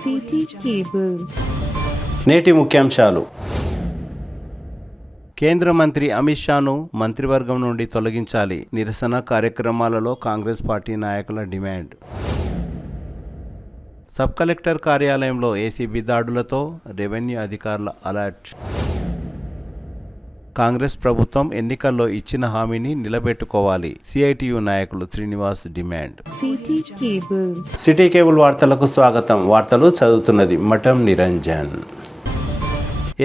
City cable. నేటి ముఖ్యాంశాలు. కేంద్ర మంత్రి అమిత్ షాను మంత్రివర్గం నుండి తొలగించాలి. నిరసన కార్యక్రమాలలో కాంగ్రెస్ పార్టీ నాయకుల డిమాండ్. సబ్ కలెక్టర్ కార్యాలయంలో ఏసీబీ దాడులతో రెవెన్యూ అధికారుల అలర్ట్. కాంగ్రెస్ ప్రభుత్వం ఎన్నికల్లో ఇచ్చిన హామీని నిలబెట్టుకోవాలి. సిఐటియు నాయకులు శ్రీనివాస్ డిమాండ్. సిటీ కేబుల్ వార్తలకు స్వాగతం. వార్తలు చదువుతున్నది మఠం నిరంజన్.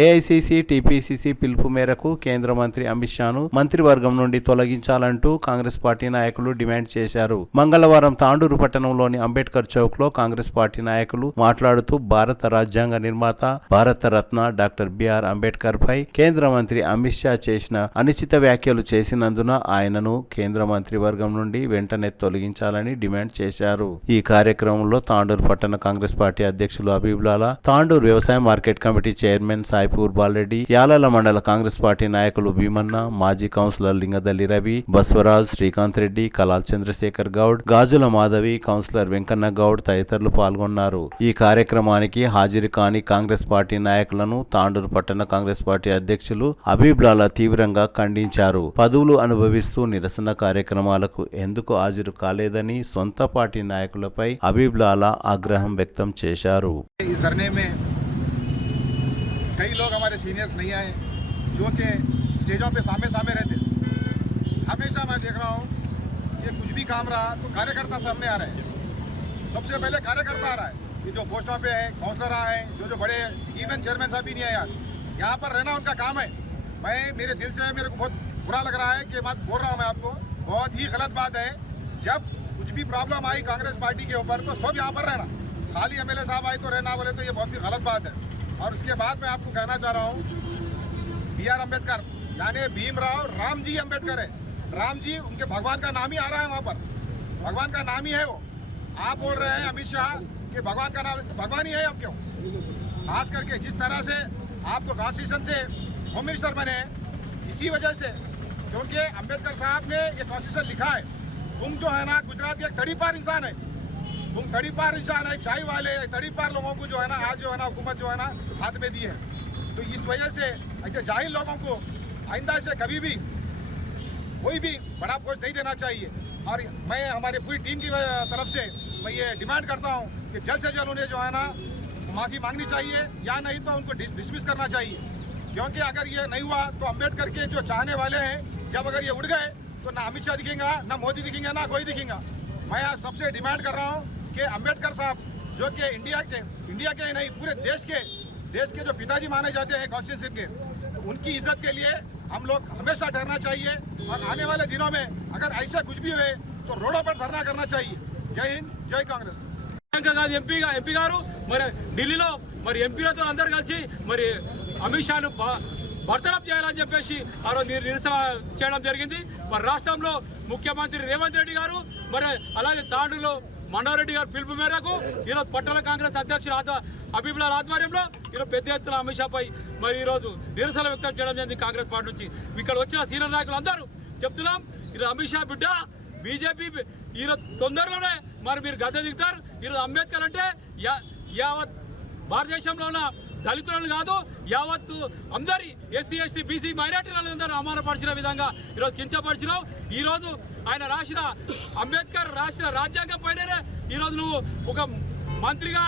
ఏఐసీసీ టీపీసీసీ పిలుపు మేరకు కేంద్ర మంత్రి అమిత్ షాను మంత్రివర్గం నుండి తొలగించాలంటూ కాంగ్రెస్ పార్టీ నాయకులు డిమాండ్ చేశారు. మంగళవారం తాండూరు పట్టణంలోని అంబేద్కర్ చౌక్ లో కాంగ్రెస్ పార్టీ నాయకులు మాట్లాడుతూ భారత రాజ్యాంగ నిర్మాత భారత రత్న డాక్టర్ బిఆర్ అంబేద్కర్ పై కేంద్ర మంత్రి అమిత్ షా చేసిన అనుచిత వ్యాఖ్యలు చేసినందున ఆయనను కేంద్ర మంత్రివర్గం నుండి వెంటనే తొలగించాలని డిమాండ్ చేశారు. ఈ కార్యక్రమంలో తాండూరు పట్టణ కాంగ్రెస్ పార్టీ అధ్యక్షులు హబీబుల్లా, తాండూరు వ్యవసాయ market committee chairman Saipur Balareddy, Yalala మండల కాంగ్రెస్ పార్టీ నాయకులు భీమన్న, మాజీ కౌన్సిలర్ లింగదల్లి రవి, బస్వరాజ్, శ్రీకాంత్ రెడ్డి, కలాల్ చంద్రశేఖర్ గౌడ్, గాజుల మాధవి, కౌన్సిలర్ వెంకన్న గౌడ్ తదితరులు పాల్గొన్నారు. ఈ కార్యక్రమానికి హాజరు కాని కాంగ్రెస్ పార్టీ నాయకులను తాండూరు పట్టణ కాంగ్రెస్ పార్టీ అధ్యక్షులు హబీబుల్లా తీవ్రంగా ఖండించారు. పదవులు అనుభవిస్తూ నిరసన కార్యక్రమాలకు ఎందుకు హాజరు కాలేదని సొంత పార్టీ నాయకులపై హబీబుల్లా ఆగ్రహం వ్యక్తం చేశారు. कई लोग हमारे सीनियर्स नहीं आए जो कि स्टेजों पे सामने रहते. हमेशा मैं देख रहा हूँ कि कुछ भी काम रहा तो कार्यकर्ता सामने आ रहे हैं. सबसे पहले कार्यकर्ता आ रहा है. ये जो पोस्टों पे है काउंसलर आए हैं, जो बड़े इवन चेयरमैन साहब भी नहीं आए. यहाँ पर रहना उनका काम है. मैं मेरे दिल से मेरे को बहुत बुरा लग रहा है कि बात बोल रहा हूँ मैं आपको. बहुत ही गलत बात है. जब कुछ भी प्रॉब्लम आई कांग्रेस पार्टी के ऊपर तो सब यहाँ पर रहना, खाली एमएलए साहब आए तो रहना बोले तो ये बहुत ही गलत बात है. और उसके बाद मैं आपको कहना चाह रहा हूँ, BR अम्बेडकर यानी भीमराव रामजी अम्बेडकर है. राम जी उनके भगवान का नाम ही आ रहा है. वहाँ पर भगवान का नाम ही है वो. आप बोल रहे हैं अमित शाह कि भगवान का नाम भगवान ही है. आप क्यों? खास करके जिस तरह से आपको कॉन्स्टिट्यूशन से होम मिनिस्टर बने इसी वजह से, क्योंकि अम्बेडकर साहब ने ये कॉन्स्टिट्यूशन लिखा है. तुम जो है ना गुजरात के एक तड़ीपार इंसान है. तुम तड़ीपार इंसान है, चाय वाले तड़ीपार लोगों को जो है ना आज जो है ना हुकूमत जो है ना हाथ में दी है. तो इस वजह से ऐसे जाहिल लोगों को आइंदा से कभी भी कोई भी बड़ा पोस्ट नहीं देना चाहिए. और मैं हमारे पूरी टीम की तरफ से मैं ये डिमांड करता हूँ कि जल्द से जल्द उन्हें जो है ना माफ़ी मांगनी चाहिए या नहीं तो उनको डिसमिस करना चाहिए. क्योंकि अगर ये नहीं हुआ तो अम्बेडकर के जो चाहने वाले हैं जब अगर ये उड़ गए तो ना अमित शाह दिखेगा, ना मोदी दिखेंगे, ना कोई दिखेगा. मैं आप सबसे डिमांड कर रहा हूँ कि अम्बेडकर साहब जो कि इंडिया के नहीं पूरे देश के जो पिताजी माने जाते हैं कॉन्स्टिट्यूशन के, तो उनकी इज्जत के लिए हम लोग हमेशा डरना चाहिए. और आने वाले दिनों में अगर ऐसा कुछ भी हुए तो रोडों पर धरना करना चाहिए. जय हिंद, जय कांग्रेस. ఎంపీ గారు మరి ఢిల్లీలో మరి ఎంపీలతో అందరు కలిసి మరి అమిత్ షాను బర్తరఫ్ చేయాలని చెప్పేసి ఆ రోజు నిరసన చేయడం జరిగింది. మరి రాష్ట్రంలో ముఖ్యమంత్రి రేవంత్ రెడ్డి గారు మరి అలాగే తాండూరులో మనోరెడ్డి గారు పిలుపు మేరకు ఈరోజు పట్టణ కాంగ్రెస్ అధ్యక్షుడు హబీబుల్లా ఆధ్వర్యంలో ఈరోజు పెద్ద ఎత్తున అమిత్ షాపై మరి ఈరోజు నిరసన వ్యక్తం చేయడం జరిగింది. కాంగ్రెస్ పార్టీ నుంచి ఇక్కడ వచ్చిన సీనియర్ నాయకులు అందరూ చెప్తున్నాం, ఈరోజు అమిత్ షా బిడ్డ బీజేపీ ఈరోజు తొందరలోనే మరి మీరు గద్దె దిగుతారు. ఈరోజు అంబేద్కర్ అంటే యావత్ భారతదేశంలో ఉన్న దళితులను కాదు యావత్తు అందరి ఎస్సీ ఎస్టీ బీసీ మైనార్టీలందరూ అవమానపరిచిన విధంగా ఈరోజు కించపరిచినావు. ఈరోజు ఆయన రాసిన అంబేద్కర్ రాసిన రాజ్యాంగం పైననే ఈరోజు నువ్వు ఒక మంత్రిగా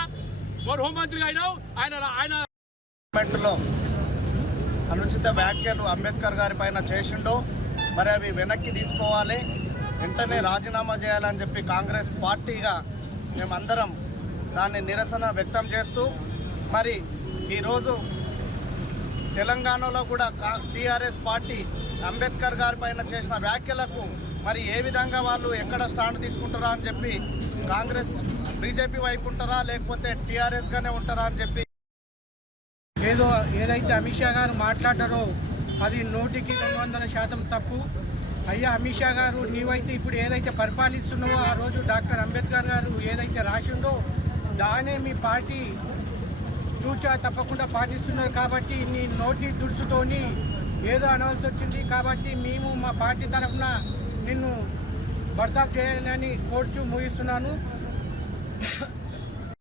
మరి హోంమంత్రిగా అయినావు. ఆయన అనుచిత వ్యాఖ్యలు అంబేద్కర్ గారి పైన చేసిండో మరి అవి వెనక్కి తీసుకోవాలి, వెంటనే రాజీనామా చేయాలని చెప్పి కాంగ్రెస్ పార్టీగా మేమందరం దాన్ని నిరసన వ్యక్తం చేస్తూ మరి ఈరోజు తెలంగాణలో కూడా టీఆర్ఎస్ పార్టీ అంబేద్కర్ గారి పైన చేసిన వ్యాఖ్యలకు మరి ఏ విధంగా వాళ్ళు ఎక్కడ స్టాండ్ తీసుకుంటారా అని చెప్పి కాంగ్రెస్ బీజేపీ వైపు ఉంటారా లేకపోతే టీఆర్ఎస్గానే ఉంటారా అని చెప్పి ఏదైతే అమిత్ షా గారు మాట్లాడారో అది 100% తప్పు. అయ్యా అమిత్ షా గారు, నీవైతే ఇప్పుడు ఏదైతే పరిపాలిస్తున్నావో ఆ రోజు డాక్టర్ అంబేద్కర్ గారు ఏదైతే రాసిండో దానే మీ పార్టీ చూచా తప్పకుండా పాటిస్తున్నారు. కాబట్టి నీ నోటి దుడుసుతోని ఏదో అనవలసి వచ్చింది. కాబట్టి మేము మా పార్టీ తరఫున నిన్ను బర్తాఫ్ చేయాలని కోర్చు ముగిస్తున్నాను.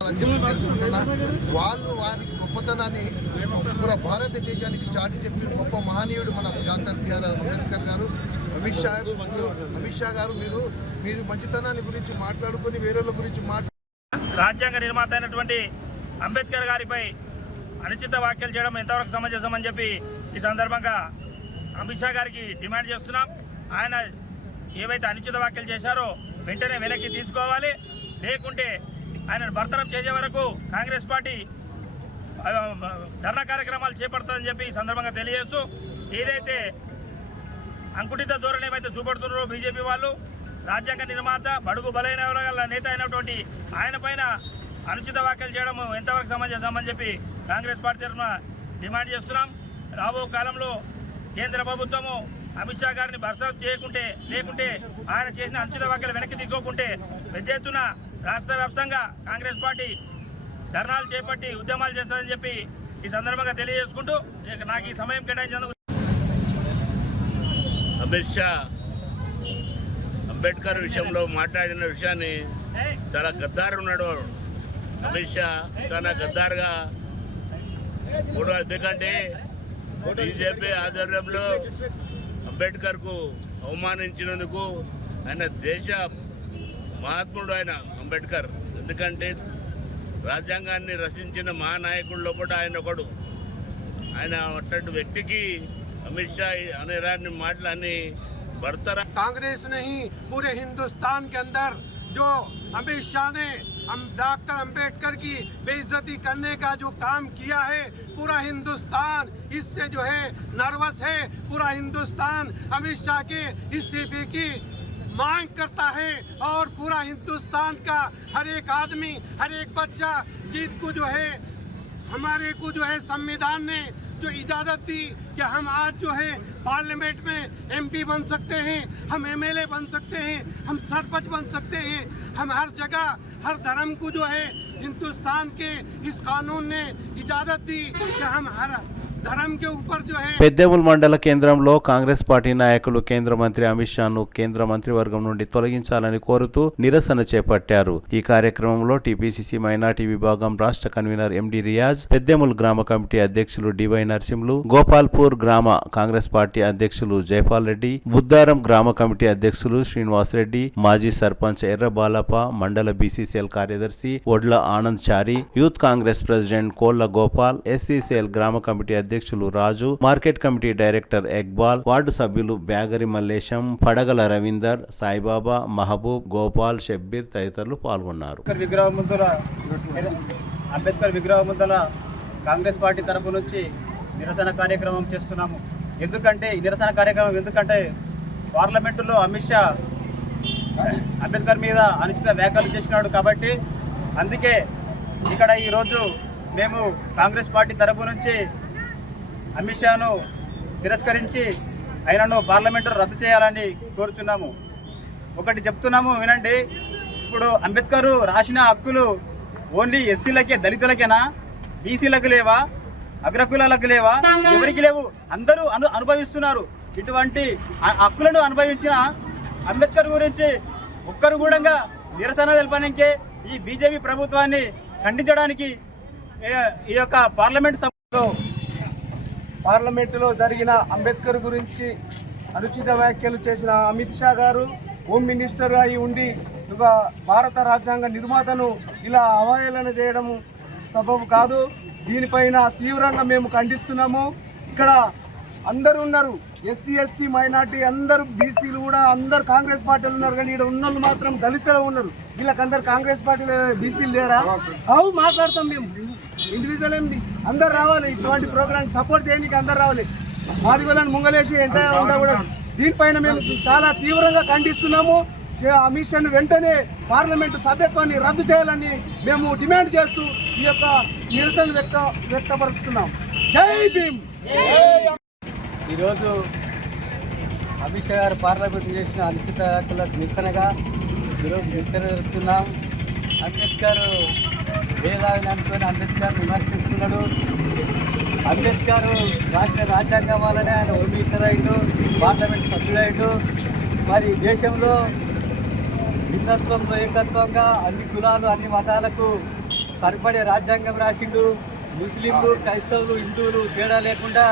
అని చెప్పి తెలుసుకుంటున్నా. వాళ్ళు వారి గొప్పతనాన్ని పూరా భారతదేశానికి చాటి చెప్పిన గొప్ప మహనీయుడు మన డాక్టర్ బిఆర్ అంబేద్కర్ గారు. అమిత్ షా గారు మీరు మంచితనాన్ని గురించి మాట్లాడుకొని వేరే గురించి రాజ్యాంగ నిర్మాత అయినటువంటి అంబేద్కర్ గారిపై అనుచిత వ్యాఖ్యలు చేయడం ఎంతవరకు సమంజసమని చెప్పి ఈ సందర్భంగా అమిత్ షా గారికి డిమాండ్ చేస్తున్నాం. ఆయన ఏవైతే అనుచిత వ్యాఖ్యలు చేశారో వెంటనే వెనక్కి తీసుకోవాలి, లేకుంటే ఆయనను బర్తరఫ్ చేసే వరకు కాంగ్రెస్ పార్టీ ధర్నా కార్యక్రమాలు చేపడుతుందని చెప్పి ఈ సందర్భంగా తెలియజేస్తూ, ఏదైతే అంకుటిత ధోరణి ఏమైతే చూపడుతున్నారో బీజేపీ వాళ్ళు, రాజ్యాంగ నిర్మాత బడుగు బలైన వర్గాల నేత అయినటువంటి ఆయన పైన అనుచిత వ్యాఖ్యలు చేయడం ఎంతవరకు సమంజసమని చెప్పి కాంగ్రెస్ పార్టీ తరఫున డిమాండ్ చేస్తున్నాం. రాబో కాలంలో కేంద్ర ప్రభుత్వము అమిత్ షా గారిని బర్తరఫ్ లేకుంటే ఆయన చేసిన అనుచిత వ్యాఖ్యలు వెనక్కి తీసుకోకుంటే పెద్ద ఎత్తున రాష్ట్ర వ్యాప్తంగా కాంగ్రెస్ పార్టీ ధర్నాలు చేపట్టి ఉద్యమాలు చేస్తారని చెప్పి ఈ సందర్భంగా తెలియజేసుకుంటూ నాకు ఈ సమయం కేటాయించినందుకు. అమిత్ షా అంబేద్కర్ విషయంలో మాట్లాడిన విషయాన్ని చాలా గద్దారు ఉన్నాడు. అమిత్ షా చాలా గద్దారుగా కూడా, ఎందుకంటే బీజేపీ ఆధ్వర్యంలో అంబేద్కర్కు అవమానించినందుకు ఆయన దేశ మహాత్ముడు ఆయన అంబేద్కర్. ఎందుకంటే రాజ్యాంగాన్ని రచించిన మహానాయకుడు లోపల ఆయన ఒకడు. ఆయన అట్లాంటి వ్యక్తికి अमित शाह आने रानी माटलानी बरतरा कांग्रेस ने ही पूरे हिंदुस्तान के अंदर जो अमित शाह ने डॉक्टर अंबेडकर की बेइज्जती करने का जो काम किया है, पूरा हिंदुस्तान इससे जो है नर्वस है। पूरा हिंदुस्तान अमित शाह के इस्तीफे की मांग करता है और पूरा हिंदुस्तान का हर एक आदमी, हर एक बच्चा जिनको जो है हमारे को जो है संविधान ने जो इजाज़त दी कि हम आज जो है पार्लियामेंट में एमपी बन सकते हैं, हम एमएलए बन सकते हैं, हम सरपंच बन सकते हैं, हम हर जगह हर धर्म को जो है हिंदुस्तान के इस कानून ने इजाज़त दी कि हम हर धर्म के ऊपर जो है। పెద్దెముల్ మండల కేంద్రంలో కాంగ్రెస్ పార్టీ నాయకులు కేంద్ర మంత్రి అమిత్ షాను కేంద్ర మంత్రివర్గం నుండి తొలగించాలని కోరుతూ నిరసన చేపట్టారు. ఈ కార్యక్రమంలో టీపీసీసీ మైనార్టీ విభాగం రాష్ట్ర కన్వీనర్ ఎండి రియాజ్, పెద్దెముల్ గ్రామ కమిటీ అధ్యక్షులు డివై నరసింహులు, గోపాల్పూర్ గ్రామ కాంగ్రెస్ పార్టీ అధ్యక్షులు జైపాల్ రెడ్డి, బుద్దారం గ్రామ కమిటీ అధ్యక్షులు శ్రీనివాస్ రెడ్డి, మాజీ సర్పంచ్ ఎర్ర బాలప, మండల బీసీసీఎల్ కార్యదర్శి Odla Anand Chari, youth Congress president Kolla Gopal, SCCL గ్రామ కమిటీ అధ్యక్షులు Raju, market committee director Iqbal, ward సభ్యులు బ్యాగరి మల్లేశం, పడగల రవీందర్, సాయిబాబా, మహబూబ్, గోపాల్, షబ్బీర్ తదితరులు పాల్గొన్నారు. అంబేద్కర్ విగ్రహం ముందల కాంగ్రెస్ పార్టీ తరపు నుంచి నిరసన కార్యక్రమం చేస్తున్నాము. ఎందుకంటే ఈ నిరసన కార్యక్రమం ఎందుకంటే పార్లమెంటులో అమిత్ షా అంబేద్కర్ మీద అనుచిత వ్యాఖ్యలు చేసినాడు కాబట్టి అందుకే ఇక్కడ ఈరోజు మేము కాంగ్రెస్ పార్టీ తరపు నుంచి అమిత్ షాను తిరస్కరించి ఆయనను పార్లమెంటు రద్దు చేయాలని కోరుచున్నాము. ఒకటి చెప్తున్నాము వినండి. ఇప్పుడు అంబేద్కర్ రాసిన హక్కులు ఓన్లీ ఎస్సీలకే, దళితులకేనా? బీసీలకు లేవా? అగ్రకులాలకు లేవా? ఎవరికి లేవు? అందరూ అనుభవిస్తున్నారు. ఇటువంటి హక్కులను అనుభవించిన అంబేద్కర్ గురించి ఒక్కరు కూడా నిరసన తెలపడానికే ఈ బీజేపీ ప్రభుత్వాన్ని ఖండించడానికి ఈ యొక్క పార్లమెంటులో జరిగిన అంబేద్కర్ గురించి అనుచిత వ్యాఖ్యలు చేసిన అమిత్ షా గారు హోమ్ మినిస్టర్ అయి ఉండి ఒక భారత రాజ్యాంగ నిర్మాతను ఇలా అవహేళన చేయడం సబబు కాదు. దీనిపైన తీవ్రంగా మేము ఖండిస్తున్నాము. ఇక్కడ అందరూ ఉన్నారు, ఎస్సీ ఎస్టీ మైనార్టీ అందరూ, బీసీలు కూడా అందరు కాంగ్రెస్ పార్టీలు ఉన్నారు. కానీ ఇక్కడ ఉన్నోళ్ళు మాత్రం దళితులు ఉన్నారు. వీళ్ళకందరు కాంగ్రెస్ పార్టీలో బీసీలు లేరా? అవు మాట్లాడతాం మేము. ఇండివిజువల్ ఏంది, అందరు రావాలి. ఇటువంటి ప్రోగ్రామ్ సపోర్ట్ చేయడానికి అందరు రావాలి. మాదిగోళ్ళని ముంగలేసి ఎంటైర్ ఉండకూడదు. దీనిపైన మేము చాలా తీవ్రంగా ఖండిస్తున్నాము. అమిత్ షాను వెంటనే పార్లమెంటు సభ్యత్వాన్ని రద్దు చేయాలని మేము డిమాండ్ చేస్తూ ఈ యొక్క నిరసన వ్యక్తపరుస్తున్నాం. జై భీమ్. ఈరోజు అమిత్ షా గారు పార్లమెంట్ చేసిన అనుచిత వ్యాఖ్యలకు నిరసనగా ఈరోజు నిరసన జరుపుతున్నాం. అంబేద్కర్ వేదాన్ని అనుకుని అంబేద్కర్ విమర్శిస్తున్నాడు. అంబేద్కర్ రాసిన రాజ్యాంగం వల్లనే ఆయన హోమ్ మినిస్టర్ అయిండు, పార్లమెంట్ సభ్యుడైండు. మరి దేశంలో భిన్నత్వంలో ఏకత్వంగా అన్ని కులాలు, అన్ని మతాలకు సరిపడే రాజ్యాంగం రాసిండు. ముస్లింలు, క్రైస్తవులు, హిందువులు తేడా లేకుండా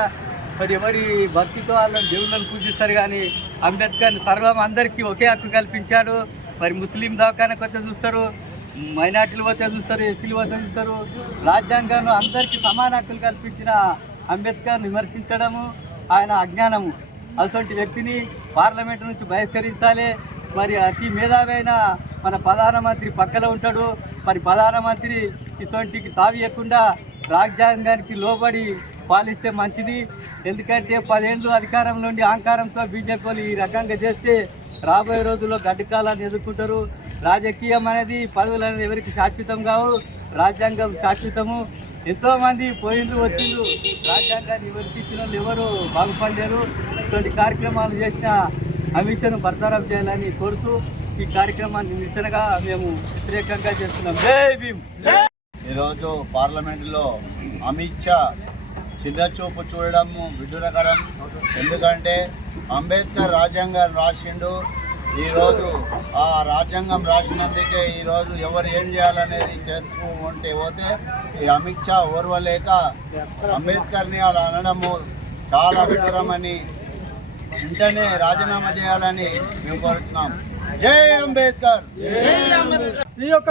మరి ఎవరి భక్తితో వాళ్ళని దేవుళ్ళని పూజిస్తారు. కానీ అంబేద్కర్ సర్వం అందరికీ ఒకే హక్కు కల్పించాడు. మరి ముస్లిం దవాఖానకు వస్తే చూస్తారు, మైనార్టీలు పోతే చూస్తారు, ఎస్సీలు పోతే చూస్తారు. రాజ్యాంగంలో అందరికీ సమాన హక్కులు కల్పించిన అంబేద్కర్ని విమర్శించడము ఆయన అజ్ఞానము. అటువంటి వ్యక్తిని పార్లమెంటు నుంచి బహిష్కరించాలి. మరి అతి మేధావైన మన ప్రధానమంత్రి పక్కలో ఉంటాడు. మరి ప్రధానమంత్రి ఇటువంటికి తావియకుండా రాజ్యాంగానికి లోబడి పాలిస్తే మంచిది. ఎందుకంటే 10 ఏళ్ళు అధికారం నుండి అహంకారంతో బీజేపీ వాళ్ళు ఈ రకంగా చేస్తే రాబోయే రోజుల్లో గడ్డకాలాన్ని ఎదుర్కొంటారు. రాజకీయం అనేది, పదవులు అనేది ఎవరికి శాశ్వతం కావు. రాజ్యాంగం శాశ్వతము. ఎంతోమంది పోయిండ్రు వచ్చిండ్రు, రాజ్యాంగాన్ని విమర్శించిన వాళ్ళు ఎవరు బాగుపడలేరు. ఇటువంటి కార్యక్రమాలు చేసిన అమిత్ షాను బర్తరఫ్ చేయాలని కోరుతూ ఈ కార్యక్రమాన్ని నిరసనగా మేము వ్యతిరేకంగా చేస్తున్నాం. జై భీమ్. ఈరోజు పార్లమెంటులో అమిత్ షా చిన్నచూపు చూడడం విడ్డూరకరం. ఎందుకంటే అంబేద్కర్ రాజ్యాంగాన్ని రాసిండు. ఈరోజు ఆ రాజ్యాంగం రాసినందుకే ఈరోజు ఎవరు ఏం చేయాలనేది చేస్తూ ఉంటే పోతే ఈ అమిత్ షా ఓర్వలేక అంబేద్కర్ని అలా అనడము చాలా విడ్డూరమని వెంటనే రాజీనామా చేయాలని మేము కోరుతున్నాం. జై అంబేద్కర్. ఈ యొక్క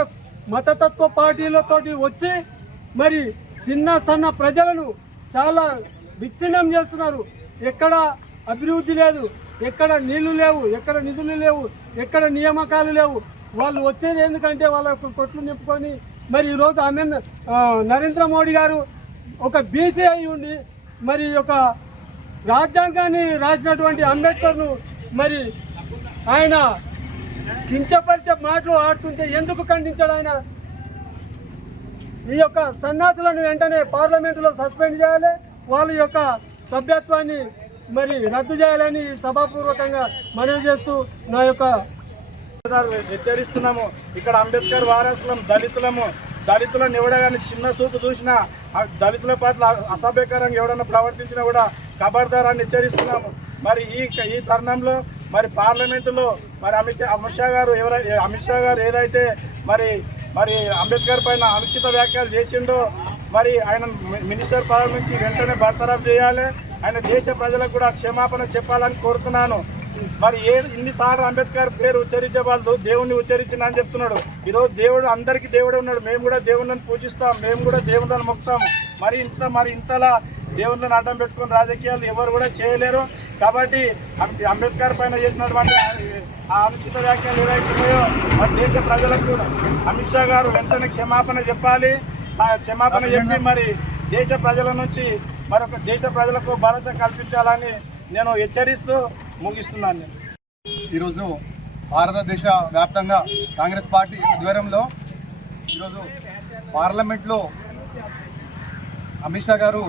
మతతత్వ పార్టీలతోటి వచ్చి మరి చిన్న సన్న ప్రజలను చాలా విచ్ఛిన్నం చేస్తున్నారు. ఎక్కడ అభివృద్ధి లేదు, ఎక్కడ నీళ్లు లేవు, ఎక్కడ నిధులు లేవు, ఎక్కడ నియామకాలు లేవు. వాళ్ళు వచ్చేది ఎందుకంటే వాళ్ళ కొట్లు నింపుకొని మరి ఈరోజు నరేంద్ర మోడీ గారు ఒక బీసీ అయి ఉండి మరి ఒక రాజ్యాంగాన్ని రాసినటువంటి అంబేద్కర్ను మరి ఆయన కించపరిచే మాటలు ఆడుతుంటే ఎందుకు ఖండించాడు ఆయన? ఈ యొక్క సన్యాసులను వెంటనే పార్లమెంటులో సస్పెండ్ చేయాలి, వాళ్ళ యొక్క సభ్యత్వాన్ని మరి రద్దు చేయాలని సభాపూర్వకంగా మనవి చేస్తూ నా యొక్క హెచ్చరిస్తున్నాము. ఇక్కడ అంబేద్కర్ వారసులం, దళితులను ఎవడగాని చిన్న చూపు చూసినా, దళితుల పట్ల అసభ్యకరంగా ఎవడన్నా ప్రవర్తించినా కూడా ఖబర్దారాన్ని హెచ్చరిస్తున్నాము. మరి ఈ తరుణంలో మరి పార్లమెంటులో మరి అమిత్ షా గారు ఏదైతే మరి అంబేద్కర్ పైన అనుచిత వ్యాఖ్యలు చేసిండో మరి ఆయన మినిస్టర్ పదవి నుంచి వెంటనే బర్తరఫ్ చేయాలి. ఆయన దేశ ప్రజలకు కూడా క్షమాపణ చెప్పాలని కోరుతున్నాను. మరి ఇన్నిసార్లు అంబేద్కర్ పేరు ఉచ్చరించే వాళ్ళు దేవుణ్ణి ఉచ్చరించిన అని చెప్తున్నాడు. ఈరోజు దేవుడు అందరికీ దేవుడే ఉన్నాడు. మేము కూడా దేవుళ్ళని పూజిస్తాం, మేము కూడా దేవుళ్ళని మొక్కుతాము. మరి ఇంతలా దేవుళ్ళని అడ్డం పెట్టుకుని రాజకీయాలు ఎవరు కూడా చేయలేరు. కాబట్టి అంబేద్కర్ పైన చేసినటువంటి ఆ అనుచిత వ్యాఖ్యలు ఏవైతున్నాయో మరి దేశ ప్రజలకు అమిత్ షా గారు వెంటనే క్షమాపణ చెప్పాలి. క్షమాపణ చెప్పి మరి దేశ ప్రజల నుంచి మరొక దేశ ప్రజలకు భరోసా కల్పించాలని నేను హెచ్చరిస్తూ ముగిస్తున్నాను. ఈరోజు భారతదేశ వ్యాప్తంగా కాంగ్రెస్ పార్టీ ఆధ్వర్యంలో ఈరోజు పార్లమెంట్లో అమిత్ షా గారు,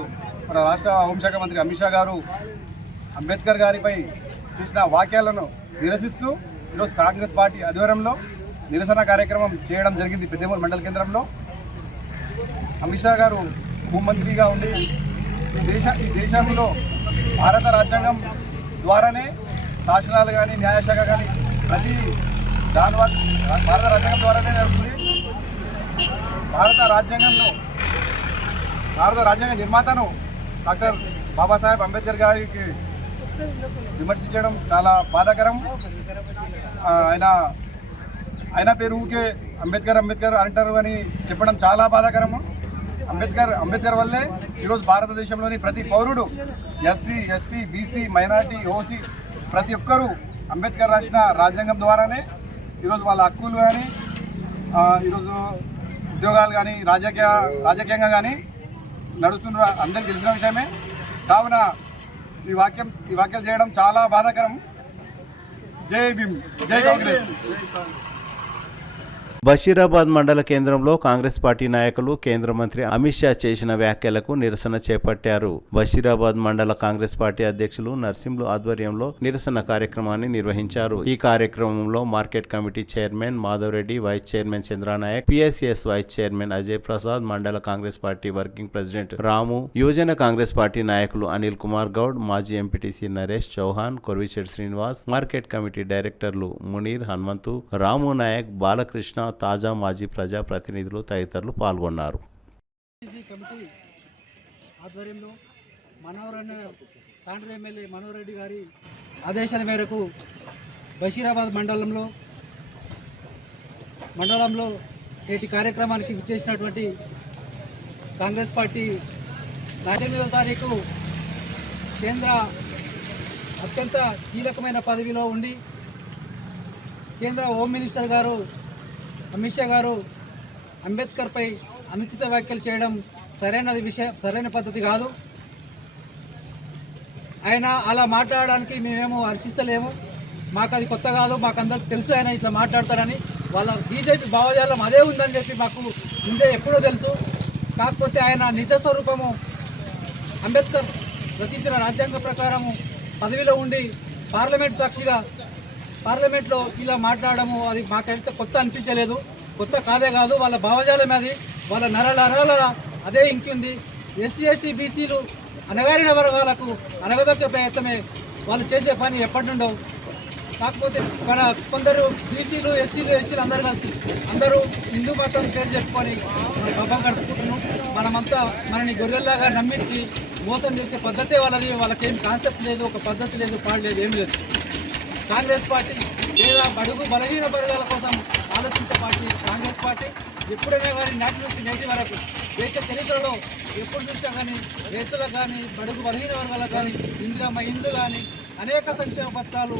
మన రాష్ట్ర హోంశాఖ మంత్రి అమిత్ షా గారు అంబేద్కర్ గారిపై చేసిన వాక్యాలను నిరసిస్తూ ఈరోజు కాంగ్రెస్ పార్టీ ఆధ్వర్యంలో నిరసన కార్యక్రమం చేయడం జరిగింది. పెద్దేమూరు మండల కేంద్రంలో అమిత్ షా గారు హోంమంత్రిగా ఉండి ఈ దేశంలో భారత రాజ్యాంగం ద్వారానే శాసనాలు కానీ న్యాయశాఖ కానీ ప్రతి భారత రాజ్యాంగం ద్వారానే నడుస్తుంది. భారత రాజ్యాంగ నిర్మాతను డాక్టర్ బాబాసాహెబ్ అంబేద్కర్ గారికి విమర్శించడం చాలా బాధాకరం. ఆయన పేరు ఊకే అంబేద్కర్ అంటారు అని చెప్పడం చాలా బాధాకరము. అంబేద్కర్ వల్లే ఈరోజు భారతదేశంలోని ప్రతి పౌరుడు SC, ST, BC, minority, OC ప్రతి ఒక్కరూ అంబేద్కర్ రాసిన రాజ్యాంగం ద్వారానే ఈరోజు వాళ్ళ హక్కులు కానీ ఈరోజు ఉద్యోగాలు కానీ రాజకీయంగా కానీ నడుస్తున్న అందరికీ తెలిసిన విషయమే. కావున ఈ వ్యాఖ్యలు చేయడం చాలా బాధాకరం. జై భీమ్, జై కాంగ్రెస్. బషీరాబాద్ మండల కేంద్రంలో కాంగ్రెస్ పార్టీ నాయకులు కేంద్ర మంత్రి అమిత్ షా చేసిన వ్యాఖ్యలకు నిరసన చేపట్టారు. బషీరాబాద్ మండల కాంగ్రెస్ పార్టీ అధ్యక్షులు నర్సింహులు ఆధ్వర్యంలో నిరసన కార్యక్రమాన్ని నిర్వహించారు. ఈ కార్యక్రమంలో market committee chairman Madhavareddy, vice chairman Chandranayak, PSCS vice chairman Ajay Prasad, మండల Congress party working president Ramu, యువజన కాంగ్రెస్ పార్టీ నాయకులు అనిల్ కుమార్ గౌడ్, మాజీ MPTC Naresh Chauhan, Korviched Srinivas, market committee డైరెక్టర్లు మునీర్, హనుమంతు, రాము నాయక్, బాలకృష్ణ తాజా మాజీ ప్రజాప్రతినిధులు తదితరులు పాల్గొన్నారు. కమిటీ ఆధ్వర్యంలో తాండ్ర ఎమ్మెల్యే మనోహర్ రెడ్డి గారి ఆదేశాల మేరకు బషీరాబాద్ మండలంలో నేటి కార్యక్రమానికి విచ్చేసినటువంటి కాంగ్రెస్ పార్టీ 8వ తారీఖు కేంద్ర అత్యంత కీలకమైన పదవిలో ఉండి కేంద్ర హోమ్ మినిస్టర్ గారు అమిత్ షా గారు అంబేద్కర్పై అనుచిత వ్యాఖ్యలు చేయడం సరైన పద్ధతి కాదు. ఆయన అలా మాట్లాడడానికి మేమేమో హర్షిస్తలేము. మాకు అది కొత్త కాదు, మాకు అందరికి తెలుసు ఆయన ఇట్లా మాట్లాడతారని. వాళ్ళ బీజేపీ భావజాలం అదే ఉందని చెప్పి మాకు ముందే ఎప్పుడో తెలుసు. కాకపోతే ఆయన నిజ స్వరూపము అంబేద్కర్ రచించిన రాజ్యాంగ ప్రకారము పదవిలో ఉండి పార్లమెంట్ సాక్షిగా పార్లమెంట్లో ఇలా మాట్లాడము అది మాకైతే కొత్త అనిపించలేదు. కొత్త కాదే కాదు, వాళ్ళ భావజాలం అది, వాళ్ళ నరాల అదే ఇంకింది. ఎస్సీ ఎస్టీ బీసీలు అణగారిన వర్గాలకు అనగదొక్కే ప్రయత్నమే వాళ్ళు చేసే పని ఎప్పటి నుండో. కాకపోతే మన కొందరు బీసీలు ఎస్సీలు ఎస్టీలు అందరూ హిందూ మతం పేరు చెప్పుకొని మన పబ్బం గడుపుకుంటున్నాం. మనమంతా మనని గొర్రెల్లాగా నమ్మించి మోసం చేసే పద్ధతే వాళ్ళది. వాళ్ళకేం కాన్సెప్ట్ లేదు, ఒక పద్ధతి లేదు, పాడు లేదు, ఏం లేదు. కాంగ్రెస్ పార్టీ లేదా బడుగు బలహీన వర్గాల కోసం ఆలోచించే పార్టీ కాంగ్రెస్ పార్టీ. ఎప్పుడైనా కానీ నాటి నుంచి నేటి వరకు దేశ చరిత్రలో ఎప్పుడు చూసినా కానీ రైతులకు కానీ బడుగు బలహీన వర్గాలకు కానీ ఇందిరమ్మ ఇండ్లు కానీ అనేక సంక్షేమ పథకాలు